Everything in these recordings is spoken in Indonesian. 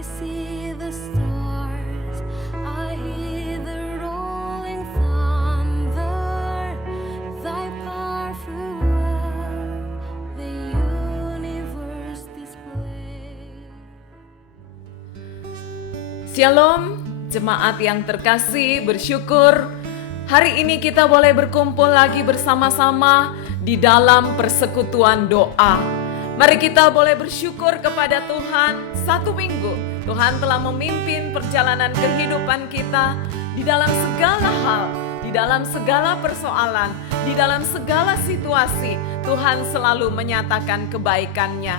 see the stars, I hear the rolling thunder, thy powerful love, the universe display. Shalom, jemaat yang terkasih, bersyukur hari ini kita boleh berkumpul lagi bersama-sama di dalam persekutuan doa. Mari kita boleh bersyukur kepada Tuhan. Satu minggu Tuhan telah memimpin perjalanan kehidupan kita di dalam segala hal, di dalam segala persoalan, di dalam segala situasi. Tuhan selalu menyatakan kebaikan-Nya.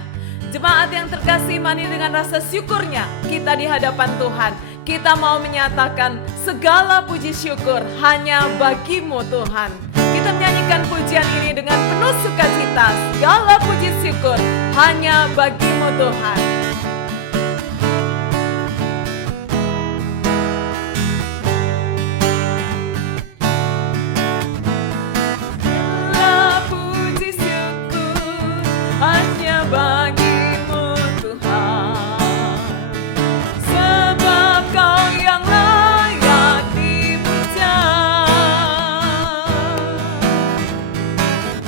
Jemaat yang terkasih, mari dengan rasa syukurnya kita di hadapan Tuhan. Kita mau menyatakan segala puji syukur hanya bagi-Mu Tuhan. Kita menyanyikan pujian ini dengan penuh sukacita. Segala puji syukur hanya bagi-Mu Tuhan. Segala puji syukur hanya bagi-Mu Tuhan. Sebab Kau yang layak dipuja.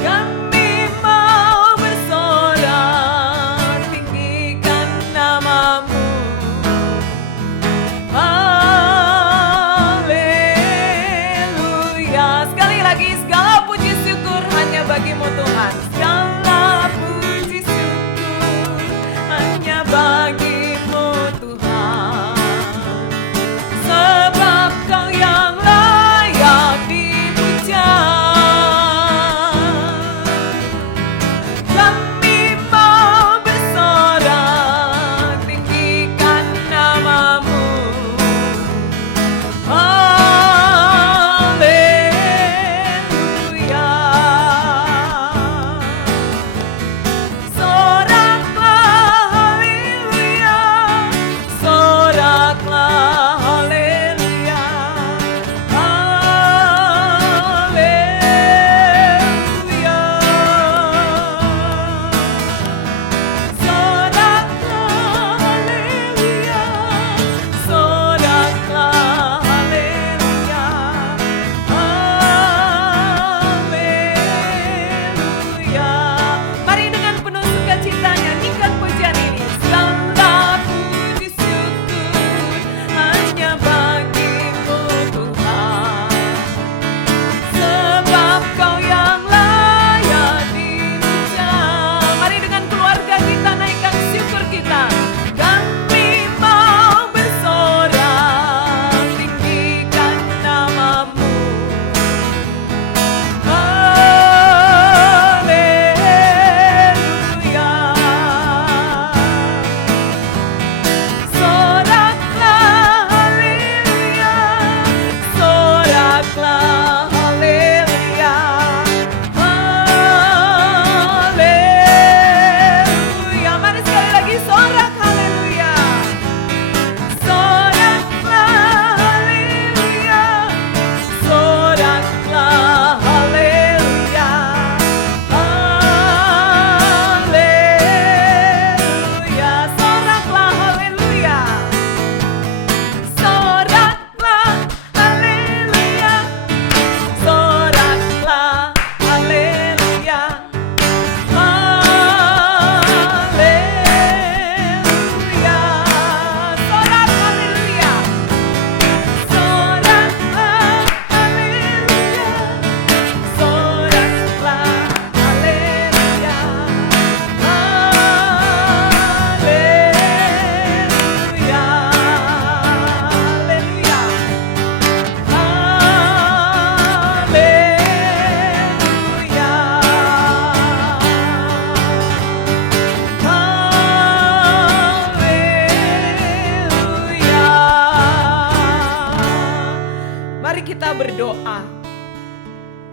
Kami mau bersorak tinggikan nama-Mu. Haleluya. Sekali lagi, segala puji syukur hanya bagi-Mu Tuhan. Segala puji syukur hanya bagi-Mu Tuhan. Sebab Kau yang layak dipuja. Kami mau bersorak tinggikan nama-Mu. Haleluya. Soraklah haleluya. Soraklah haleluya. Haleluya. Soraklah haleluya. Soraklah haleluya. Haleluya. Mari dengan penuh sukacita nyanyikan pujian ini. Segala puji syukur hanya bagi-Mu Tuhan. Sebab Kau yang layak dipuja. Mari dengan keluarga kita naikkan syukur kita. Kami mau bersorak tinggikan nama-Mu. Haleluya. Soraklah haleluya. Soraklah haleluya. Haleluya. Mari sekali lagi, sorak haleluya. Soraklah haleluya. Soraklah haleluya. Haleluya. Soraklah haleluya. Soraklah haleluya. Soraklah haleluya. Haleluya. Sorak haleluya. Soraklah haleluya. Soraklah haleluya. Haleluya. Haleluya. Mari kita berdoa.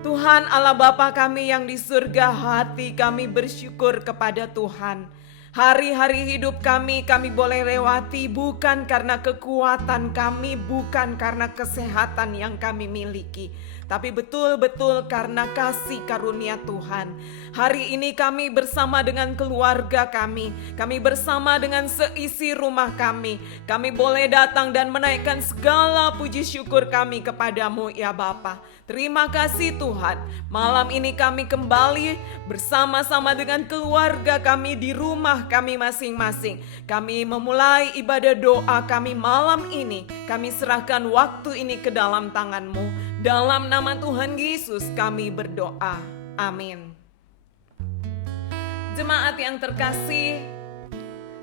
Tuhan Allah Bapa kami yang di surga, hati kami bersyukur kepada Tuhan. Hari-hari hidup kami boleh lewati bukan karena kekuatan kami, bukan karena kesehatan yang kami miliki, tapi betul-betul karena kasih karunia Tuhan. Hari ini kami bersama dengan keluarga kami bersama dengan seisi rumah kami boleh datang dan menaikkan segala puji syukur kami kepadamu ya Bapa. Terima kasih Tuhan, malam ini kami kembali bersama-sama dengan keluarga kami di rumah kami masing-masing. Kami memulai ibadah doa kami malam ini. Kami serahkan waktu ini ke dalam tangan-Mu. Dalam nama Tuhan Yesus kami berdoa. Amin. Jemaat yang terkasih,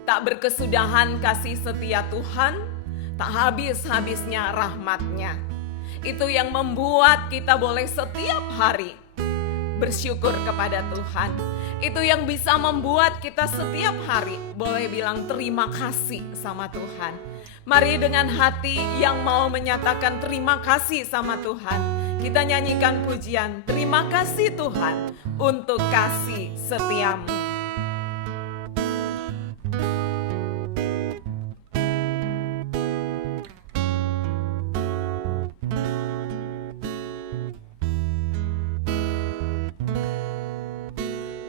tak berkesudahan kasih setia Tuhan, tak habis-habisnya rahmat-Nya. Itu yang membuat kita boleh setiap hari bersyukur kepada Tuhan. Itu yang bisa membuat kita setiap hari boleh bilang terima kasih sama Tuhan. Mari dengan hati yang mau menyatakan terima kasih sama Tuhan, kita nyanyikan pujian terima kasih Tuhan untuk kasih setiamu.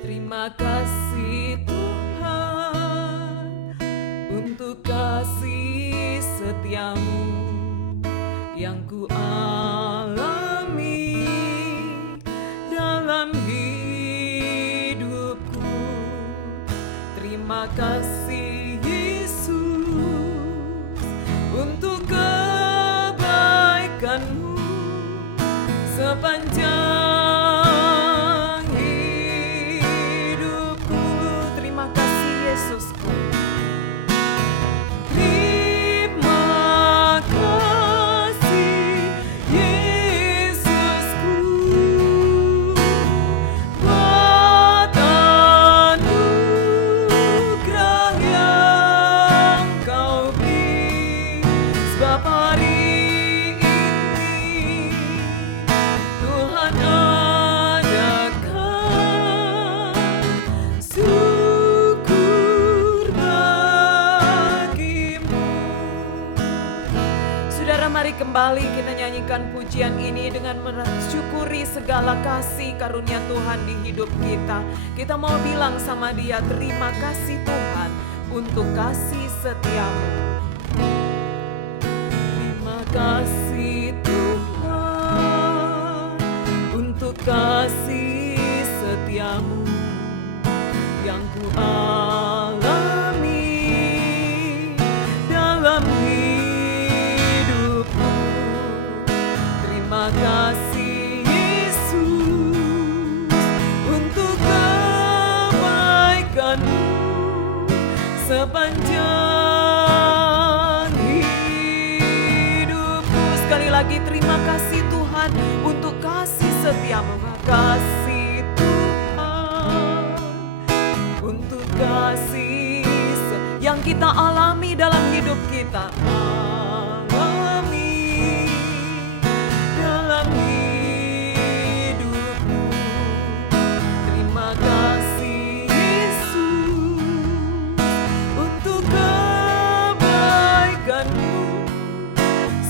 Terima kasih Tuhan untuk kasih setiamu yang ku alami dalam hidupku. Terima kasih Yesus untuk kebaikan-Mu sepanjang kembali kita nyanyikan pujian ini dengan mensyukuri segala kasih karunia Tuhan di hidup kita. Kita mau bilang sama Dia, terima kasih Tuhan untuk kasih setiamu. Terima kasih Tuhan untuk kasih setiamu yang ku alami dalam Terima kasih Yesus untuk kebaikan-Mu sepanjang hidupku. Sekali lagi terima kasih Tuhan untuk kasih setia-Mu. Kasih Tuhan untuk kasih yang kita alami dalam hidup kita.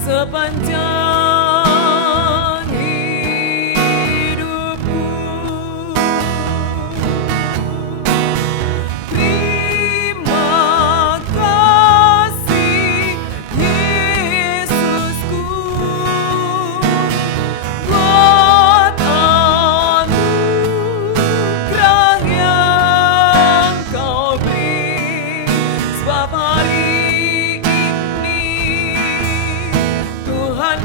Sepanjang hidupku, terima kasih Yesusku buat anugerah yang Kau beri, sebab hari Tuhan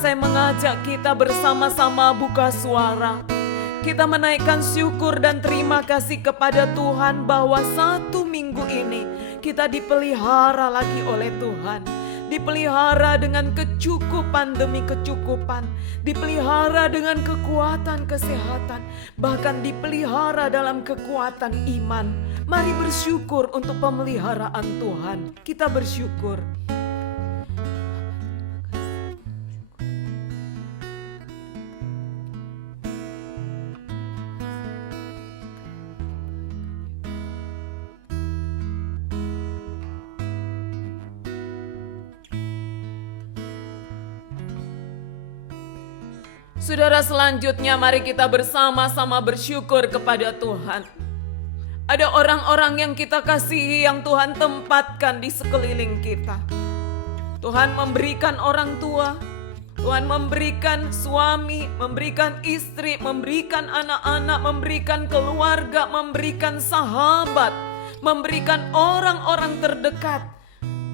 saya mengajak kita bersama-sama buka suara. Kita menaikkan syukur dan terima kasih kepada Tuhan bahwa 1 minggu ini kita dipelihara lagi oleh Tuhan. Dipelihara dengan kecukupan demi kecukupan. Dipelihara dengan kekuatan kesehatan. Bahkan dipelihara dalam kekuatan iman. Mari bersyukur untuk pemeliharaan Tuhan. Kita bersyukur. Saudara, selanjutnya mari kita bersama-sama bersyukur kepada Tuhan. Ada orang-orang yang kita kasihi yang Tuhan tempatkan di sekeliling kita. Tuhan memberikan orang tua, Tuhan memberikan suami, memberikan istri, memberikan anak-anak, memberikan keluarga, memberikan sahabat, memberikan orang-orang terdekat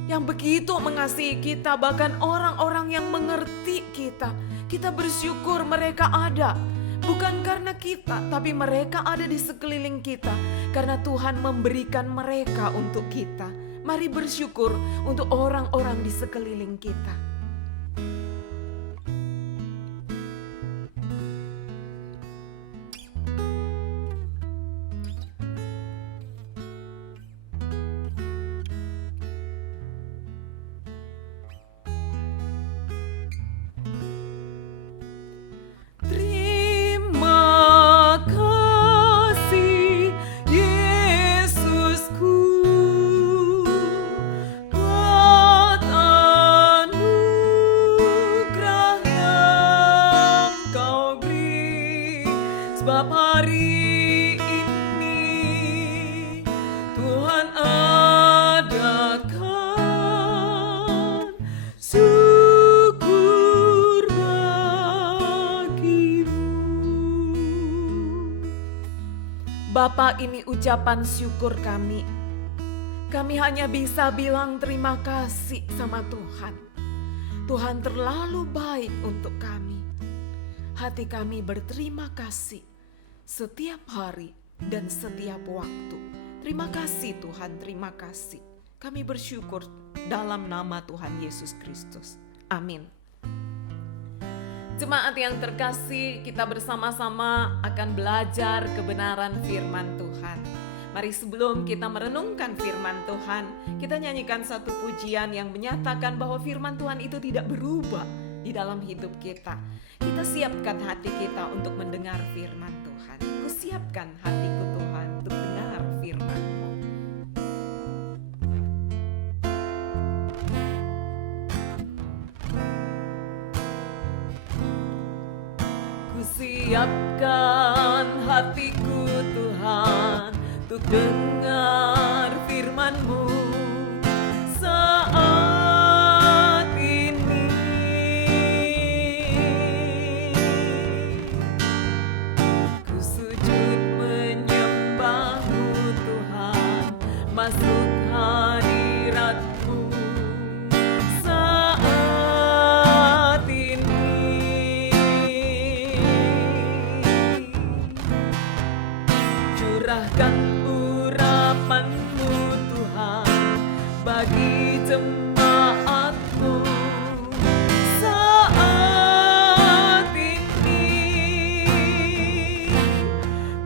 yang begitu mengasihi kita, bahkan orang-orang yang mengerti kita. Kita bersyukur mereka ada, bukan karena kita, tapi mereka ada di sekeliling kita, karena Tuhan memberikan mereka untuk kita. Mari bersyukur untuk orang-orang di sekeliling kita. Sebab hari ini Tuhan adakan syukur bagimu. Bapa, ini ucapan syukur kami. Kami hanya bisa bilang terima kasih sama Tuhan. Tuhan terlalu baik untuk kami. Hati kami berterima kasih setiap hari dan setiap waktu. Terima kasih Tuhan, terima kasih. Kami bersyukur dalam nama Tuhan Yesus Kristus. Amin. Jemaat yang terkasih, kita bersama-sama akan belajar kebenaran firman Tuhan. Mari sebelum kita merenungkan firman Tuhan, kita nyanyikan satu pujian yang menyatakan bahwa firman Tuhan itu tidak berubah di dalam hidup kita. Kita siapkan hati kita untuk mendengar firman Tuhan. Kusiapkan hatiku Tuhan untuk dengar firman-Mu. Kusiapkan hatiku Tuhan untuk dengar firman-Mu saat ini. Ku sujud menyembah-Mu Tuhan, masuk hadirat-Mu saat ini. Curahkan urapan-Mu Tuhan bagi jemaat-Mu saat ini.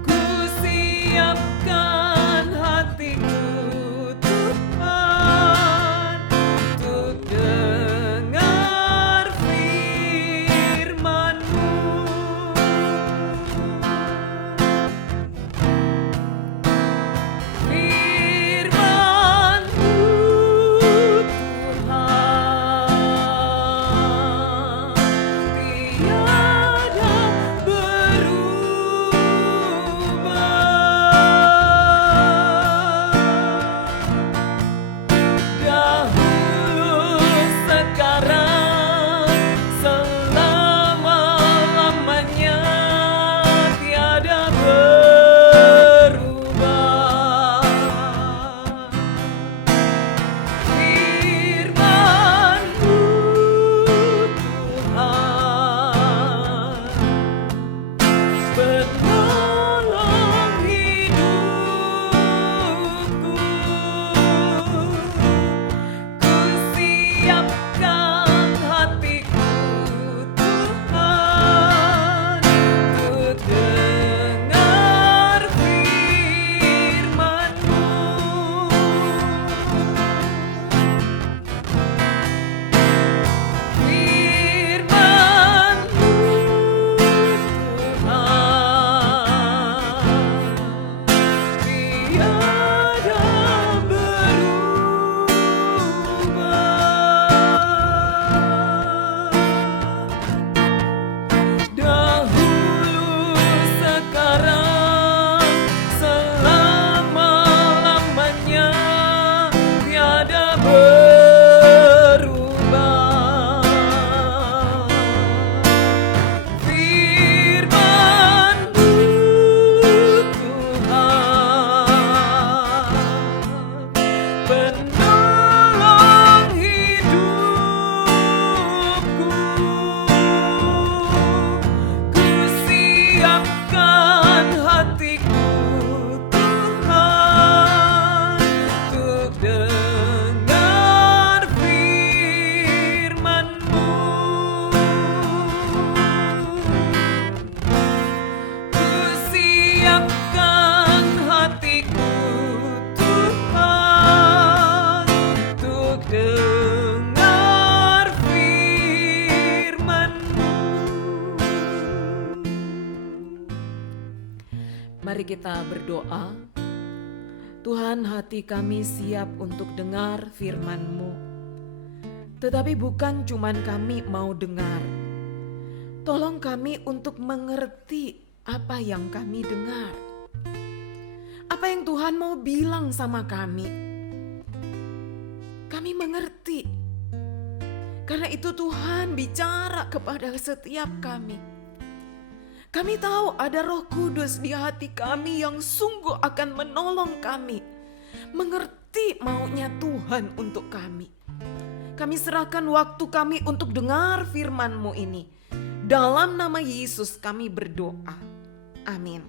Ku siapkan hatiku Tuhan untuk dengar firman-Mu. Firman-Mu kita berdoa. Tuhan, hati kami siap untuk dengar firman-Mu. Tetapi bukan cuman kami mau dengar. Tolong kami untuk mengerti apa yang kami dengar. Apa yang Tuhan mau bilang sama kami. Kami mengerti. Karena itu Tuhan bicara kepada setiap kami. Kami tahu ada Roh Kudus di hati kami yang sungguh akan menolong kami mengerti maunya Tuhan untuk kami. Kami serahkan waktu kami untuk dengar firman-Mu ini. Dalam nama Yesus kami berdoa. Amin.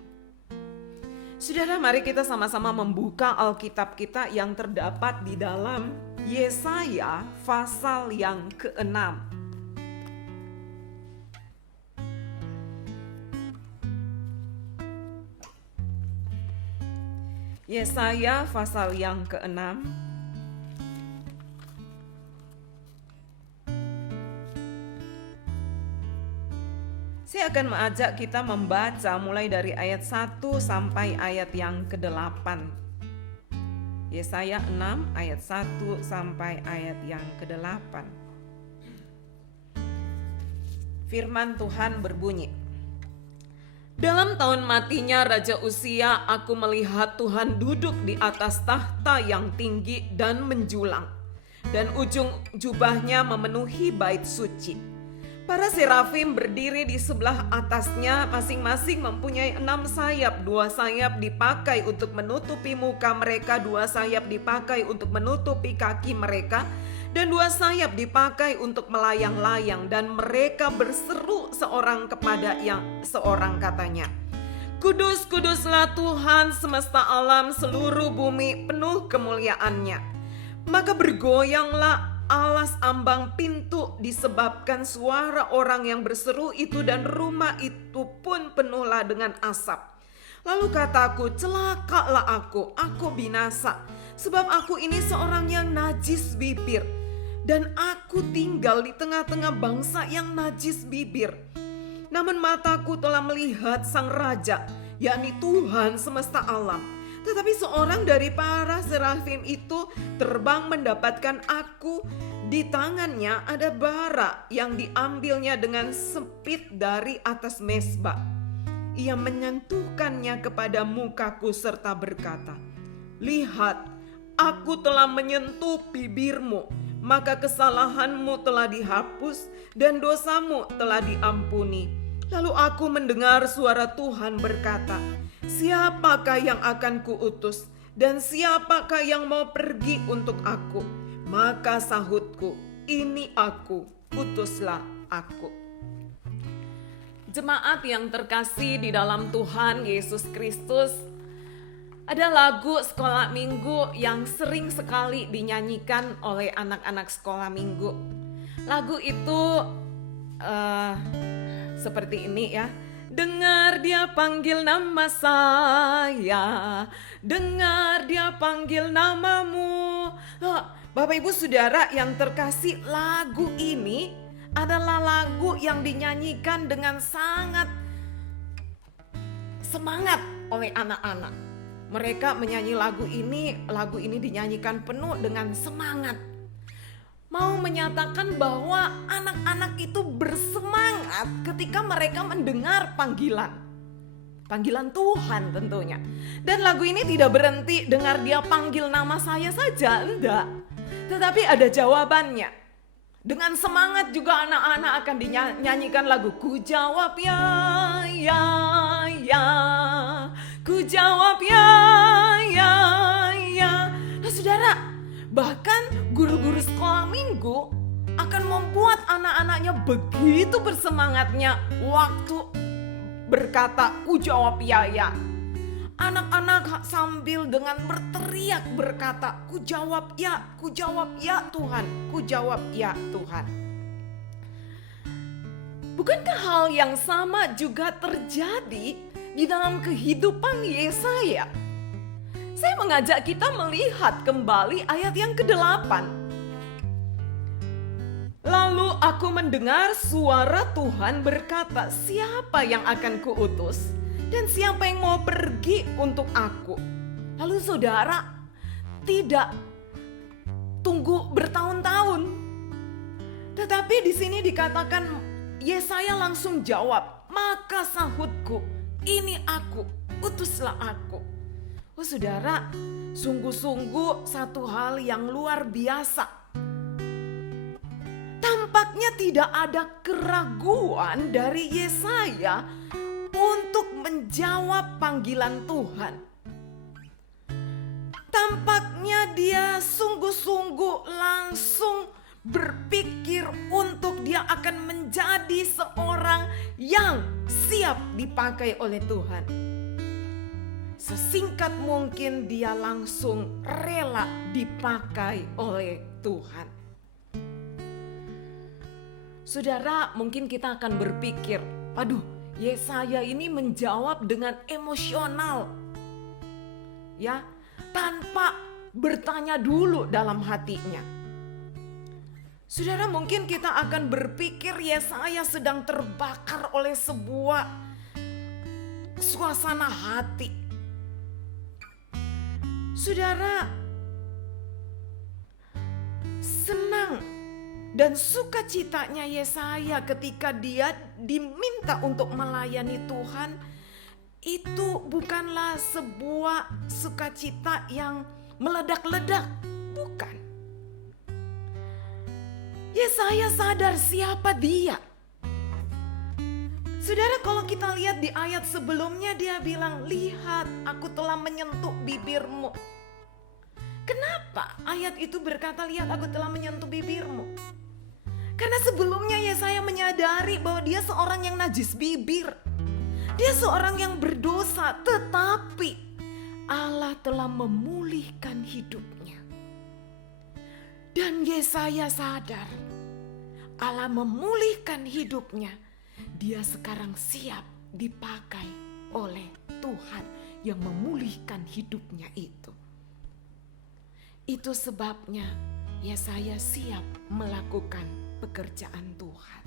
Saudara, mari kita sama-sama membuka Alkitab kita yang terdapat di dalam Yesaya pasal yang ke-6. Yesaya pasal yang ke-6. Saya akan mengajak kita membaca mulai dari ayat 1 sampai ayat yang ke-8. Yesaya 6 ayat 1 sampai ayat yang ke-8. Firman Tuhan berbunyi, dalam tahun matinya Raja Uzia, aku melihat Tuhan duduk di atas tahta yang tinggi dan menjulang, dan ujung jubahnya memenuhi bait suci. Para serafim berdiri di sebelah atasnya, masing-masing mempunyai 6 sayap. 2 sayap dipakai untuk menutupi muka mereka, 2 sayap dipakai untuk menutupi kaki mereka, dan 2 sayap dipakai untuk melayang-layang, dan mereka berseru seorang kepada yang seorang, katanya, Kudus, kuduslah Tuhan semesta alam, seluruh bumi penuh kemuliaan-Nya. Maka bergoyanglah alas ambang pintu disebabkan suara orang yang berseru itu, dan rumah itu pun penuhlah dengan asap. Lalu kataku, celakalah aku binasa, sebab aku ini seorang yang najis bibir, dan aku tinggal di tengah-tengah bangsa yang najis bibir. Namun mataku telah melihat Sang Raja, yakni Tuhan semesta alam. Tetapi seorang dari para serafim itu terbang mendapatkan aku. Di tangannya ada bara yang diambilnya dengan sepit dari atas mezbah. Ia menyentuhkannya kepada mukaku serta berkata, lihat, aku telah menyentuh bibirmu, maka kesalahanmu telah dihapus dan dosamu telah diampuni. Lalu aku mendengar suara Tuhan berkata, siapakah yang akan kuutus dan siapakah yang mau pergi untuk aku? Maka sahutku, ini aku, utuslah aku. Jemaat yang terkasih di dalam Tuhan Yesus Kristus, ada lagu sekolah minggu yang sering sekali dinyanyikan oleh anak-anak sekolah minggu. Lagu itu seperti ini ya. Dengar dia panggil nama saya, dengar dia panggil namamu. Bapak Ibu Saudara yang terkasih, lagu ini adalah lagu yang dinyanyikan dengan sangat semangat oleh anak-anak. Mereka menyanyi lagu ini dinyanyikan penuh dengan semangat. Mau menyatakan bahwa anak-anak itu bersemangat ketika mereka mendengar panggilan Tuhan tentunya. Dan lagu ini tidak berhenti dengar dia panggil nama saya saja, enggak. Tetapi ada jawabannya. Dengan semangat juga anak-anak akan dinyanyikan lagu Ku jawab ya, ku jawab ya. Nah saudara, bahkan guru-guru sekolah minggu akan membuat anak-anaknya begitu bersemangatnya waktu berkata ku jawab ya. Anak-anak sambil dengan berteriak berkata, ku jawab ya Tuhan, ku jawab ya Tuhan. Bukankah hal yang sama juga terjadi di dalam kehidupan Yesaya? Saya mengajak kita melihat kembali ayat yang ke-8. Lalu aku mendengar suara Tuhan berkata, siapa yang akan kuutus? Dan siapa yang mau pergi untuk aku? Lalu saudara tidak tunggu bertahun-tahun. Tetapi di sini dikatakan Yesaya langsung jawab, maka sahutku, ini aku, utuslah aku. Oh saudara, sungguh-sungguh satu hal yang luar biasa. Tampaknya tidak ada keraguan dari Yesaya untuk menjawab panggilan Tuhan. Tampaknya dia sungguh-sungguh langsung berpikir untuk dia akan menjadi seorang yang siap dipakai oleh Tuhan. Sesingkat mungkin dia langsung rela dipakai oleh Tuhan. Saudara, mungkin kita akan berpikir, aduh, Yesaya ini menjawab dengan emosional. Ya, tanpa bertanya dulu dalam hatinya. Saudara, mungkin kita akan berpikir Yesaya sedang terbakar oleh sebuah suasana hati. Saudara, senang dan sukacitanya Yesaya ketika dia diminta untuk melayani Tuhan itu bukanlah sebuah sukacita yang meledak-ledak, bukan. Yesaya sadar siapa dia. Saudara, kalau kita lihat di ayat sebelumnya dia bilang, lihat aku telah menyentuh bibirmu. Kenapa ayat itu berkata lihat aku telah menyentuh bibirmu? Karena sebelumnya Yesaya menyadari bahwa dia seorang yang najis bibir. Dia seorang yang berdosa, tetapi Allah telah memulihkan hidupnya. Dan Yesaya sadar Allah memulihkan hidupnya. Dia sekarang siap dipakai oleh Tuhan yang memulihkan hidupnya itu. Itu sebabnya Yesaya siap melakukan pekerjaan Tuhan.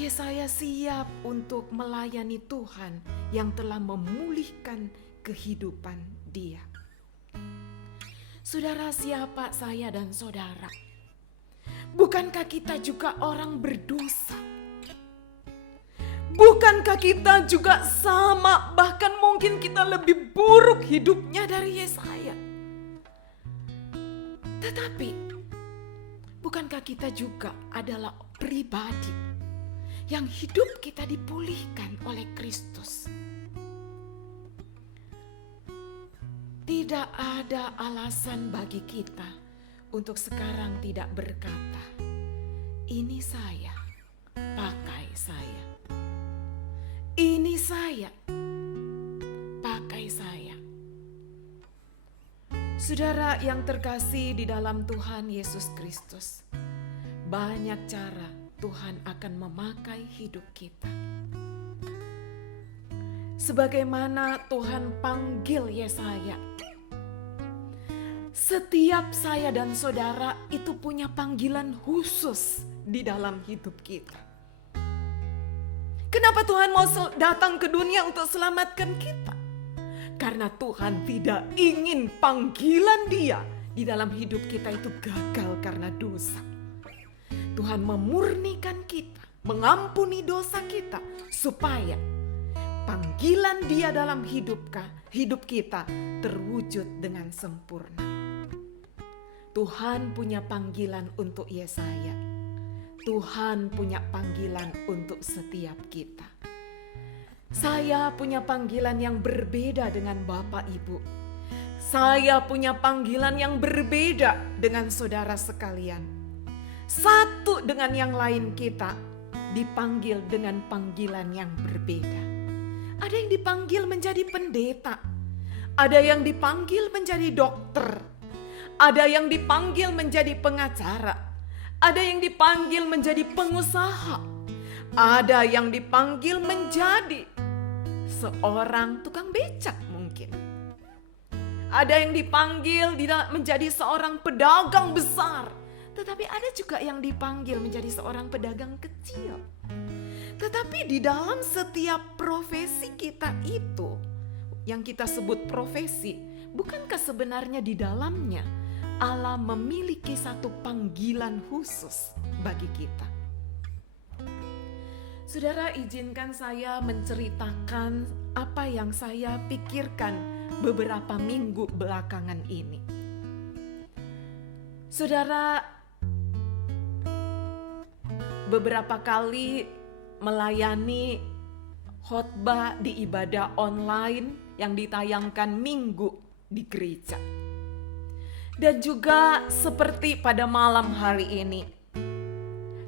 Yesaya siap untuk melayani Tuhan yang telah memulihkan kehidupan dia. Saudara, siapa saya dan saudara? Bukankah kita juga orang berdosa? Bukankah kita juga sama, bahkan mungkin kita lebih buruk hidupnya dari Yesaya? Tetapi bukankah kita juga adalah pribadi yang hidup kita dipulihkan oleh Kristus? Tidak ada alasan bagi kita untuk sekarang tidak berkata, ini saya, pakai saya. Ini saya, pakai saya. Saudara yang terkasih di dalam Tuhan Yesus Kristus, banyak cara Tuhan akan memakai hidup kita. Sebagaimana Tuhan panggil Yesaya, setiap saya dan saudara itu punya panggilan khusus di dalam hidup kita. Kenapa Tuhan mau datang ke dunia untuk selamatkan kita? Karena Tuhan tidak ingin panggilan Dia di dalam hidup kita itu gagal karena dosa. Tuhan memurnikan kita, mengampuni dosa kita supaya panggilan Dia dalam hidup kita terwujud dengan sempurna. Tuhan punya panggilan untuk Yesaya. Tuhan punya panggilan untuk setiap kita. Saya punya panggilan yang berbeda dengan Bapak Ibu. Saya punya panggilan yang berbeda dengan saudara sekalian. Satu dengan yang lain kita dipanggil dengan panggilan yang berbeda. Ada yang dipanggil menjadi pendeta. Ada yang dipanggil menjadi dokter. Ada yang dipanggil menjadi pengacara. Ada yang dipanggil menjadi pengusaha. Ada yang dipanggil menjadi seorang tukang becak mungkin. Ada yang dipanggil menjadi seorang pedagang besar. Tetapi ada juga yang dipanggil menjadi seorang pedagang kecil. Tetapi di dalam setiap profesi kita itu, yang kita sebut profesi, bukankah sebenarnya di dalamnya Allah memiliki satu panggilan khusus bagi kita? Saudara, izinkan saya menceritakan apa yang saya pikirkan beberapa minggu belakangan ini. Saudara, beberapa kali melayani khotbah di ibadah online yang ditayangkan minggu di gereja. Dan juga seperti pada malam hari ini,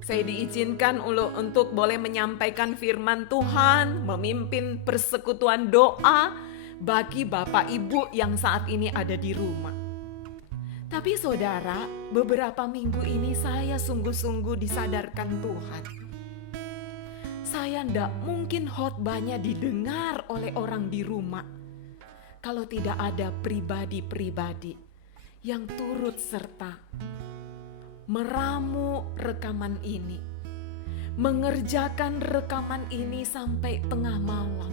saya diizinkan untuk boleh menyampaikan firman Tuhan, memimpin persekutuan doa bagi Bapak Ibu yang saat ini ada di rumah. Tapi saudara, beberapa minggu ini saya sungguh-sungguh disadarkan Tuhan. Saya tidak mungkin khotbahnya didengar oleh orang di rumah kalau tidak ada pribadi-pribadi yang turut serta meramu rekaman ini, mengerjakan rekaman ini sampai tengah malam.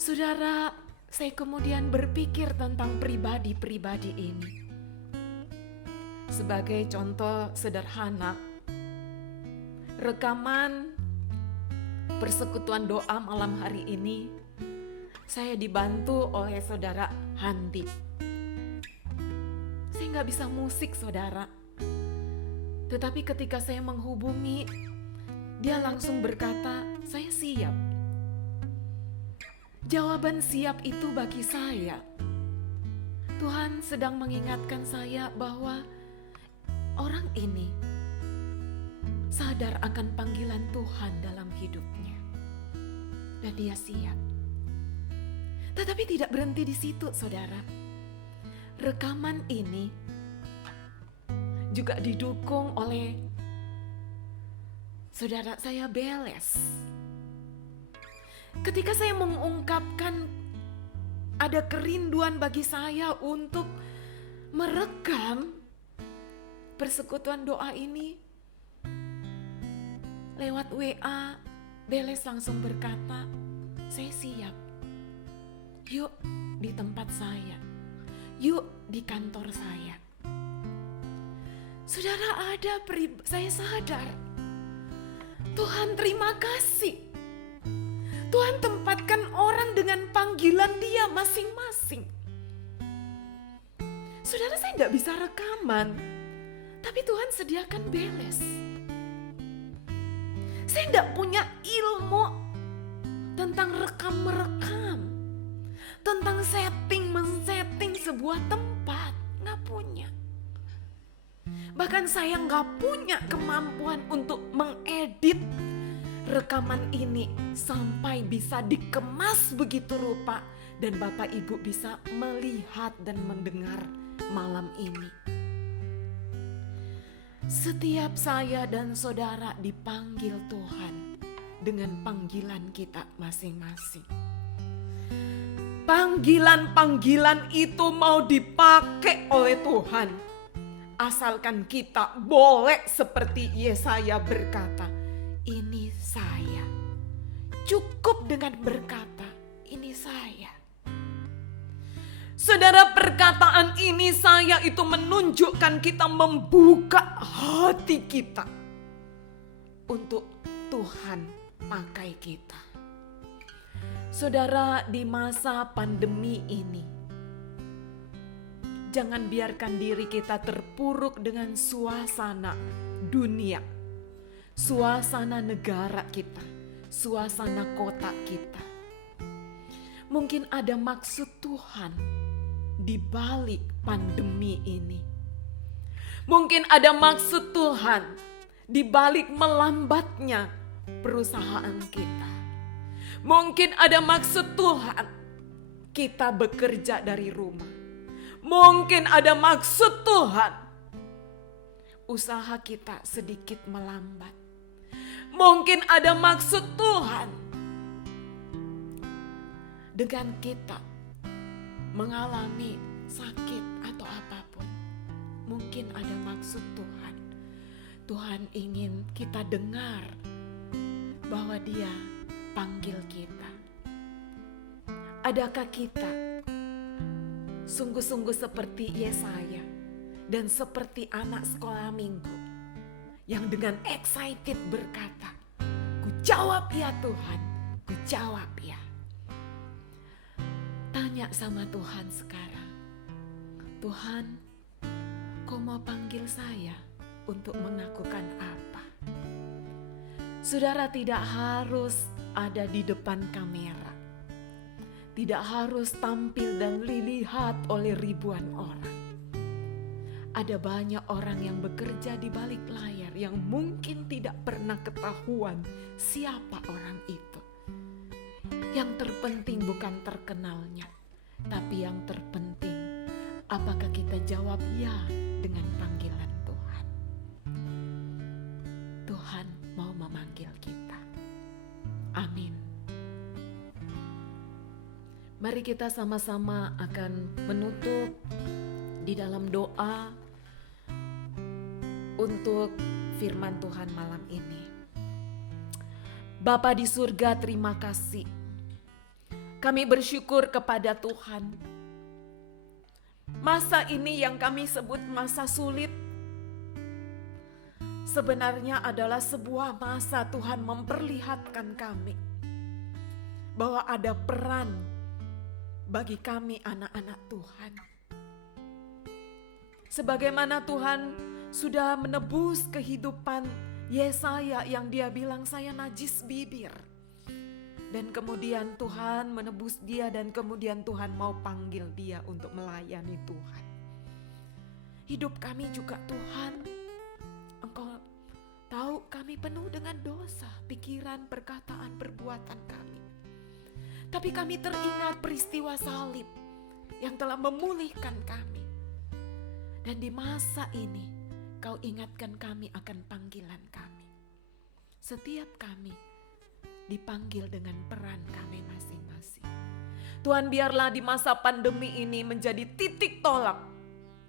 Saudara, saya kemudian berpikir tentang pribadi-pribadi ini. Sebagai contoh sederhana, rekaman persekutuan doa malam hari ini, saya dibantu oleh saudara Handi. Saya nggak bisa musik, saudara. Tetapi ketika saya menghubungi, dia langsung berkata, saya siap. Jawaban siap itu bagi saya, Tuhan sedang mengingatkan saya bahwa orang ini sadar akan panggilan Tuhan dalam hidupnya. Dan dia siap. Tetapi tidak berhenti di situ, saudara. Rekaman ini juga didukung oleh saudara saya Beles. Ketika saya mengungkapkan ada kerinduan bagi saya untuk merekam persekutuan doa ini lewat WA, Beles langsung berkata, saya siap. Yuk di tempat saya, yuk di kantor saya. Saudara, saya sadar, Tuhan terima kasih. Tuhan tempatkan orang dengan panggilan dia masing-masing. Saudara, saya tidak bisa rekaman, tapi Tuhan sediakan Beles. Saya tidak punya ilmu tentang rekam-merekam, tentang men-setting sebuah tempat, nggak punya. Bahkan saya nggak punya kemampuan untuk mengedit rekaman ini sampai bisa dikemas begitu rupa dan Bapak Ibu bisa melihat dan mendengar malam ini. Setiap saya dan saudara dipanggil Tuhan dengan panggilan kita masing-masing. Panggilan-panggilan itu mau dipakai oleh Tuhan, asalkan kita boleh seperti Yesaya berkata, ini saya. Cukup dengan berkata, ini saya. Saudara, perkataan ini saya itu menunjukkan kita membuka hati kita untuk Tuhan pakai kita. Saudara, di masa pandemi ini, jangan biarkan diri kita terpuruk dengan suasana dunia, suasana negara kita, suasana kota kita. Mungkin ada maksud Tuhan di balik pandemi ini. Mungkin ada maksud Tuhan di balik melambatnya perusahaan kita. Mungkin ada maksud Tuhan kita bekerja dari rumah. Mungkin ada maksud Tuhan usaha kita sedikit melambat. Mungkin ada maksud Tuhan dengan kita mengalami sakit atau apapun. Mungkin ada maksud Tuhan. Tuhan ingin kita dengar bahwa Dia panggil kita? Adakah kita sungguh-sungguh seperti Yesaya dan seperti anak sekolah minggu yang dengan excited berkata, "Ku jawab ya Tuhan, ku jawab ya." Tanya sama Tuhan sekarang, "Tuhan, Kau mau panggil saya untuk melakukan apa?" Saudara tidak harus ada di depan kamera. Tidak harus tampil dan dilihat oleh ribuan orang. Ada banyak orang yang bekerja di balik layar yang mungkin tidak pernah ketahuan siapa orang itu. Yang terpenting bukan terkenalnya, tapi yang terpenting apakah kita jawab ya dengan panggilan Tuhan. Tuhan mau memanggil kita. Amin. Mari kita sama-sama akan menutup di dalam doa untuk firman Tuhan malam ini. Bapa di surga, terima kasih. Kami bersyukur kepada Tuhan. Masa ini yang kami sebut masa sulit, sebenarnya adalah sebuah masa Tuhan memperlihatkan kami bahwa ada peran bagi kami anak-anak Tuhan. Sebagaimana Tuhan sudah menebus kehidupan Yesaya yang dia bilang saya najis bibir. Dan kemudian Tuhan menebus dia dan kemudian Tuhan mau panggil dia untuk melayani Tuhan. Hidup kami juga Tuhan, Engkau tahu kami penuh dengan dosa, pikiran, perkataan, perbuatan kami. Tapi kami teringat peristiwa salib yang telah memulihkan kami. Dan di masa ini Kau ingatkan kami akan panggilan kami. Setiap kami dipanggil dengan peran kami masing-masing. Tuhan, biarlah di masa pandemi ini menjadi titik tolak.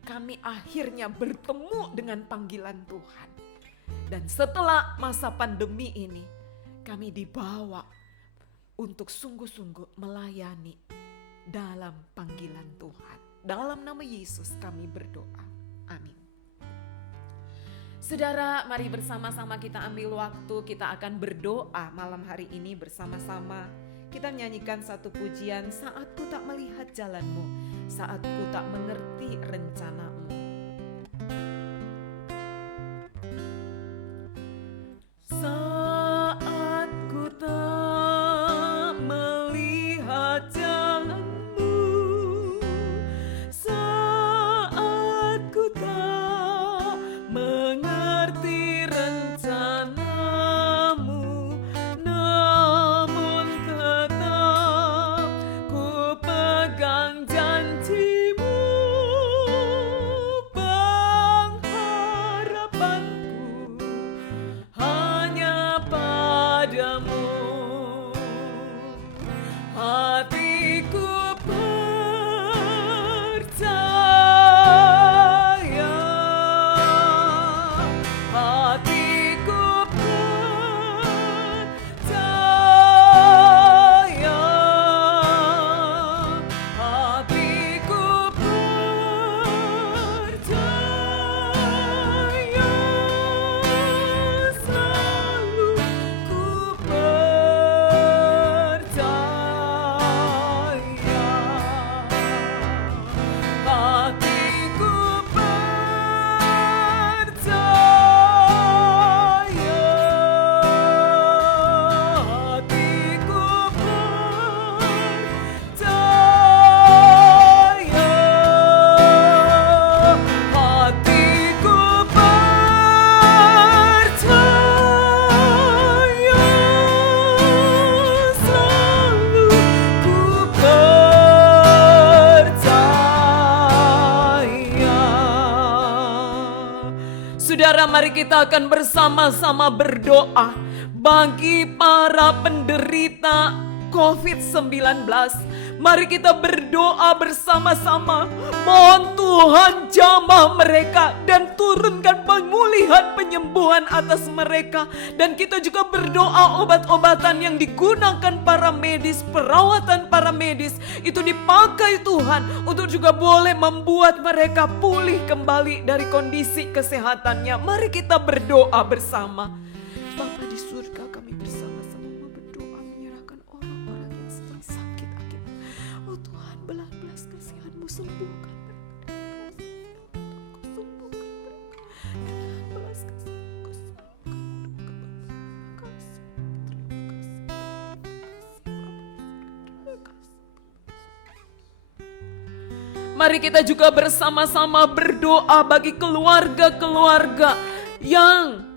Kami akhirnya bertemu dengan panggilan Tuhan. Dan setelah masa pandemi ini, kami dibawa untuk sungguh-sungguh melayani dalam panggilan Tuhan. Dalam nama Yesus kami berdoa. Amin. Saudara, mari bersama-sama kita ambil waktu, kita akan berdoa malam hari ini bersama-sama. Kita menyanyikan satu pujian, saat ku tak melihat jalanmu, saat ku tak mengerti rencanamu. Saat ku tak melihat jalanmu, saat ku tak mengerti rencanamu, namun tetap ku pegang janjimu, pengharapanku hanya padamu. Hatiku percaya, hatiku percaya, hatiku percaya, selalu ku percaya, hatiku percaya, hatiku percaya, hatiku percaya, selalu ku percaya. Saudara, mari kita akan bersama-sama berdoa bagi para penderita COVID-19. Mari kita berdoa bersama-sama. Mohon Tuhan jamah mereka dan turunkan pemulihan penyembuhan atas mereka. Dan kita juga berdoa obat-obatan yang digunakan para medis, perawatan para medis itu dipakai Tuhan untuk juga boleh membuat mereka pulih kembali dari kondisi kesehatannya. Mari kita berdoa bersama. Bapa di surga, kami bersama-sama mau berdoa menyerahkan orang-orang yang sedang sakit akibat. Oh Tuhan, belas kasihan-Mu, sembuhkan mereka. Engkau sembuhkan mereka. Dengan belas kasihan-Mu, sembuhkan. Terima kasih. Mari kita juga bersama-sama berdoa bagi keluarga-keluarga yang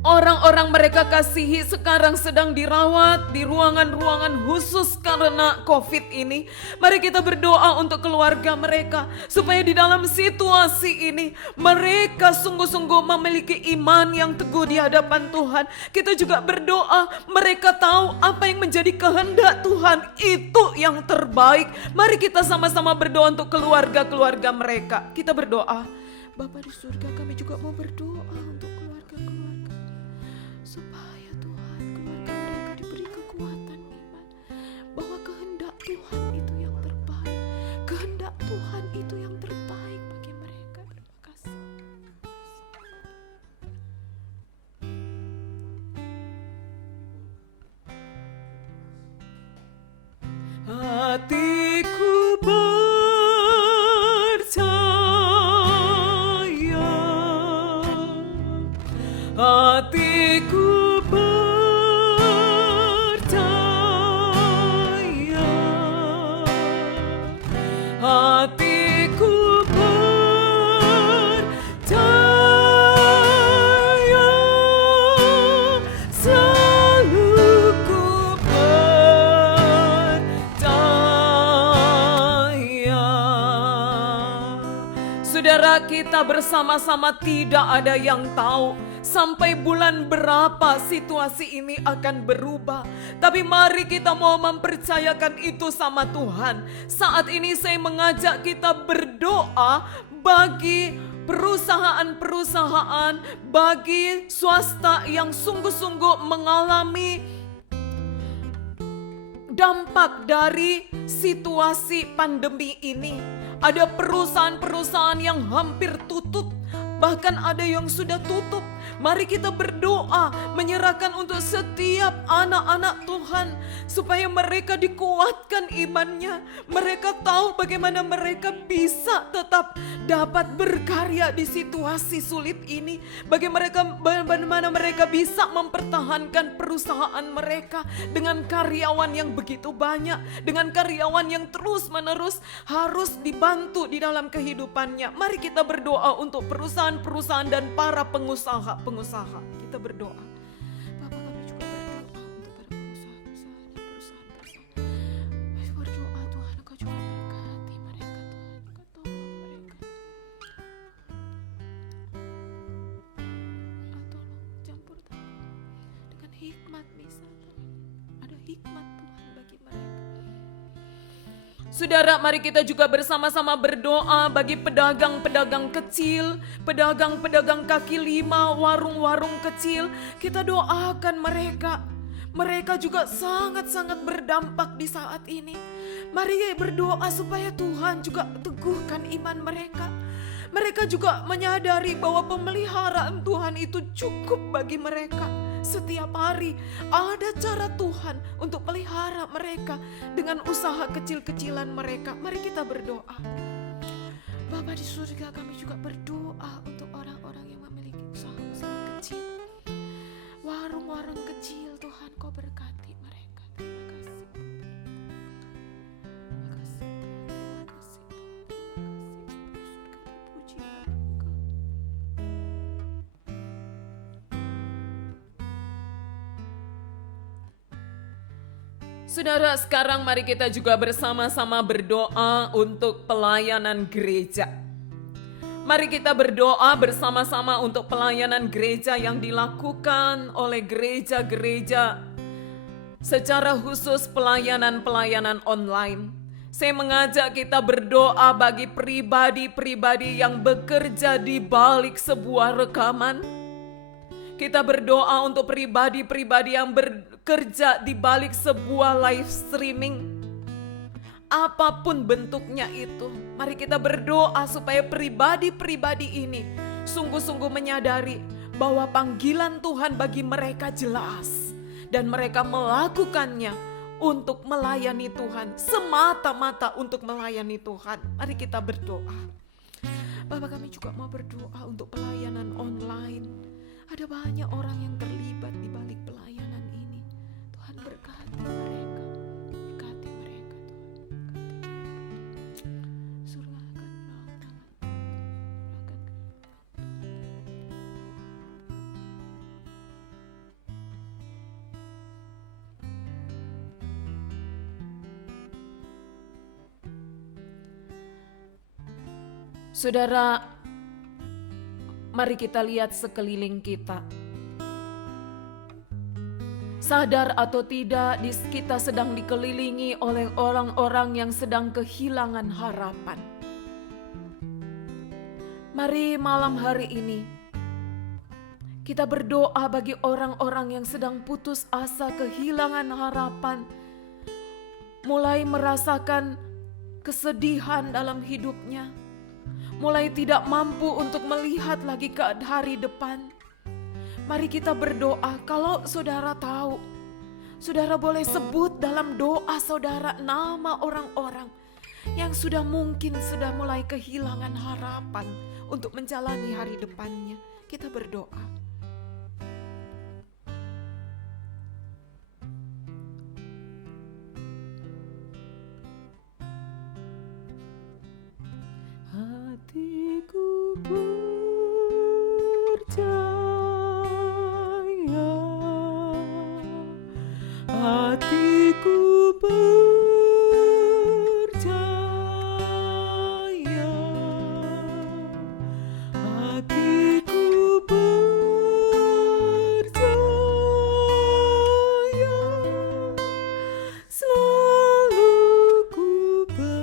orang-orang mereka kasihi sekarang sedang dirawat di ruangan-ruangan khusus karena COVID ini. Mari kita berdoa untuk keluarga mereka supaya di dalam situasi ini mereka sungguh-sungguh memiliki iman yang teguh di hadapan Tuhan. Kita juga berdoa mereka tahu apa yang menjadi kehendak Tuhan itu yang terbaik. Mari kita sama-sama berdoa untuk keluarga-keluarga mereka. Kita berdoa. Bapa di surga, kami juga mau berdoa untuk keluarga-keluarga supaya Tuhan keluarga mereka diberi kekuatan iman bahwa kehendak Tuhan itu yang terbaik. Kehendak Tuhan itu yang terbaik bagi mereka. Terima kasih. Hatiku percaya, hatiku percaya, hatiku percaya, selalu ku percaya. Saudara, kita bersama-sama tidak ada yang tahu sampai bulan berapa situasi ini akan berubah. Tapi mari kita mau mempercayakan itu sama Tuhan. Saat ini saya mengajak kita berdoa bagi perusahaan-perusahaan, bagi swasta yang sungguh-sungguh mengalami dampak dari situasi pandemi ini. Ada perusahaan-perusahaan yang hampir tutup, bahkan ada yang sudah tutup. Mari kita berdoa menyerahkan untuk setiap anak-anak Tuhan supaya mereka dikuatkan imannya. Mereka tahu bagaimana mereka bisa tetap dapat berkarya di situasi sulit ini. Bagaimana mereka bisa mempertahankan perusahaan mereka dengan karyawan yang begitu banyak, dengan karyawan yang terus-menerus harus dibantu di dalam kehidupannya. Mari kita berdoa untuk perusahaan-perusahaan dan para pengusaha. Kita berdoa. Bapak, kami juga berdoa untuk para pengusaha-pengusaha, perusahaan-perusahaan. Berdoa Tuhan, Engkau juga berkati mereka Tuhan, Engkau tolong mereka. Tolong campur tangan dengan hikmat bisa Tuhan. Ada hikmat Tuhan bagi mereka. Saudara, mari kita juga bersama-sama berdoa bagi pedagang-pedagang kecil, pedagang-pedagang kaki lima, warung-warung kecil. Kita doakan mereka. Mereka juga sangat-sangat berdampak di saat ini. Mari berdoa supaya Tuhan juga teguhkan iman mereka. Mereka juga menyadari bahwa pemeliharaan Tuhan itu cukup bagi mereka. Setiap hari ada cara Tuhan untuk pelihara mereka dengan usaha kecil-kecilan mereka. Mari kita berdoa. Bapa di surga, kami juga berdoa untuk orang-orang yang memiliki usaha-usaha kecil, warung-warung kecil. Tuhan, Kau berkati mereka. Terima kasih. Terima kasih. Terima kasih. Terima kasih. Puji Engkau. Saudara, sekarang mari kita juga bersama-sama berdoa untuk pelayanan gereja. Mari kita berdoa bersama-sama untuk pelayanan gereja yang dilakukan oleh gereja-gereja secara khusus pelayanan-pelayanan online. Saya mengajak kita berdoa bagi pribadi-pribadi yang bekerja di balik sebuah rekaman. Kita berdoa untuk pribadi-pribadi yang bekerja di balik sebuah live streaming. Apapun bentuknya itu, mari kita berdoa supaya pribadi-pribadi ini sungguh-sungguh menyadari bahwa panggilan Tuhan bagi mereka jelas. Dan mereka melakukannya untuk melayani Tuhan, semata-mata untuk melayani Tuhan. Mari kita berdoa. Bapak, kami juga mau berdoa untuk pelayanan online. Ada banyak orang yang terlibat di balik pelayanan ini. Tuhan berkati mereka. Berkati mereka Tuhan. Surgakan rahmat. Saudara, mari kita lihat sekeliling kita. Sadar atau tidak, kita sedang dikelilingi oleh orang-orang yang sedang kehilangan harapan. Mari malam hari ini kita berdoa bagi orang-orang yang sedang putus asa, kehilangan harapan, mulai merasakan kesedihan dalam hidupnya, mulai tidak mampu untuk melihat lagi ke hari depan. Mari kita berdoa. Kalau saudara tahu, saudara boleh sebut dalam doa saudara nama orang-orang yang mungkin sudah mulai kehilangan harapan untuk menjalani hari depannya. Kita berdoa. Hatiku percaya, hatiku percaya, hatiku percaya, selalu ku percaya.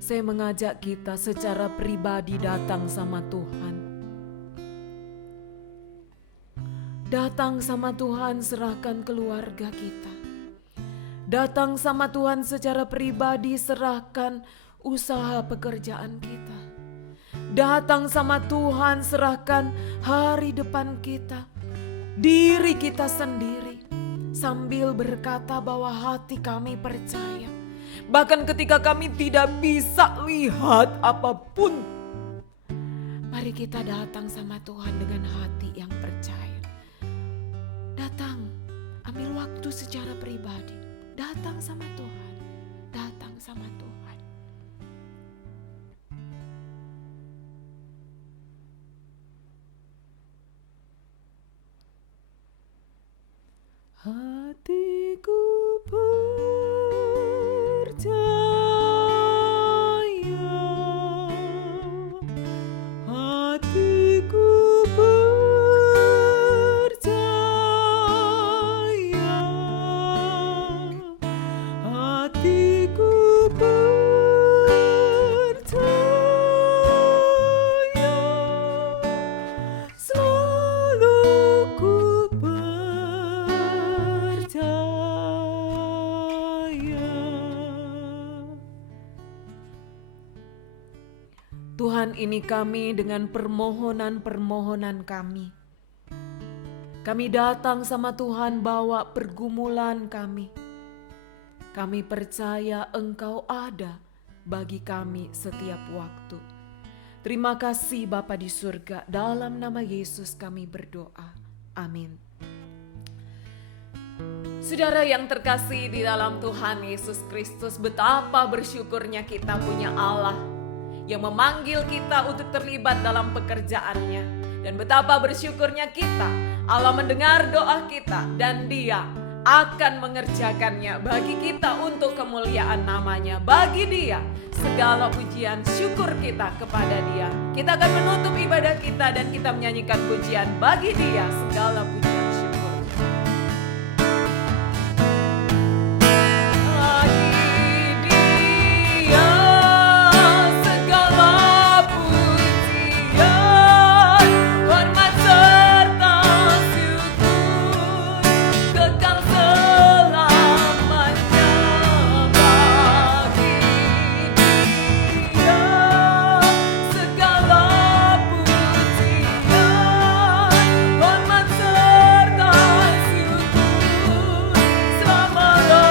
Saya mengajak kita secara pribadi datang sama Tuhan. Datang sama Tuhan, serahkan keluarga kita. Datang sama Tuhan secara pribadi, serahkan usaha pekerjaan kita. Datang sama Tuhan, serahkan hari depan kita, diri kita sendiri, sambil berkata bahwa hati kami percaya. Bahkan ketika kami tidak bisa lihat apapun, mari kita datang sama Tuhan dengan hati yang percaya. Datang, ambil waktu secara pribadi. Datang sama Tuhan. Datang sama Tuhan. Hatiku percaya, hatiku percaya, hatiku percaya, selalu ku percaya. Tuhan, ini kami dengan permohonan-permohonan kami. Kami datang sama Tuhan bawa pergumulan kami. Kami percaya Engkau ada bagi kami setiap waktu. Terima kasih Bapa di surga, dalam nama Yesus kami berdoa. Amin. Saudara yang terkasih di dalam Tuhan Yesus Kristus, betapa bersyukurnya kita punya Allah yang memanggil kita untuk terlibat dalam pekerjaannya. Dan betapa bersyukurnya kita, Allah mendengar doa kita dan Dia akan mengerjakannya bagi kita untuk kemuliaan namanya. Bagi Dia segala pujian syukur kita kepada Dia. Kita akan menutup ibadah kita dan kita menyanyikan pujian bagi Dia segala pujian syukur. Bagi Dia segala pujian, hormat serta syukur kekal selamanya. Bagi Dia segala pujian, hormat serta syukur selamanya.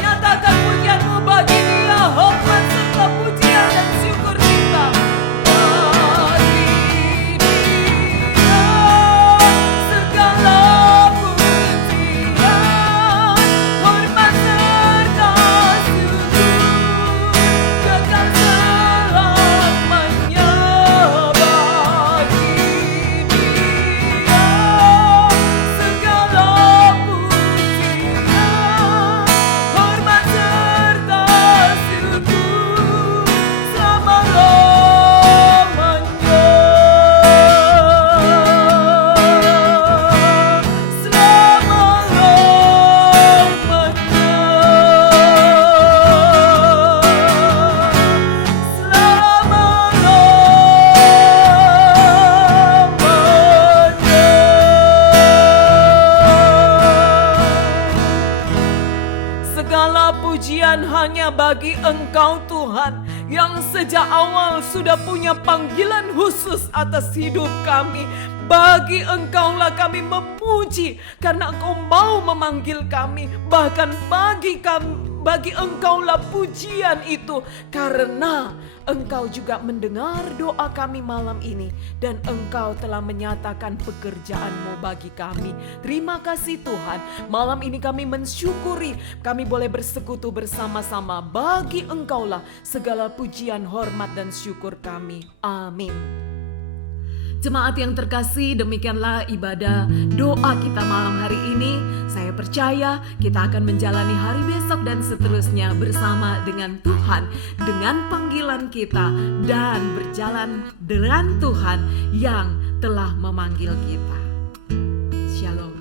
Nyatakan pujianmu bagi Dia, hormat serta pujian dan syukur kita. Bagi Dia segala pujian, hormat serta syukur kekal selamanya. Bagi Dia segala pujian, hormat serta syukur segala pujian hanya bagi Engkau Tuhan, yang sejak awal sudah punya panggilan khusus atas hidup kami. Bagi Engkaulah kami memuji karena Engkau mau memanggil kami. Bahkan bagi Engkaulah pujian itu, karena Engkau juga mendengar doa kami malam ini dan Engkau telah menyatakan pekerjaan-Mu bagi kami. Terima kasih Tuhan. Malam ini kami mensyukuri kami boleh bersekutu bersama-sama. Bagi Engkaulah segala pujian, hormat dan syukur kami. Amin. Jemaat yang terkasih, demikianlah ibadah doa kita malam hari ini. Saya percaya kita akan menjalani hari besok dan seterusnya bersama dengan Tuhan, dengan panggilan kita dan berjalan dengan Tuhan yang telah memanggil kita. Shalom.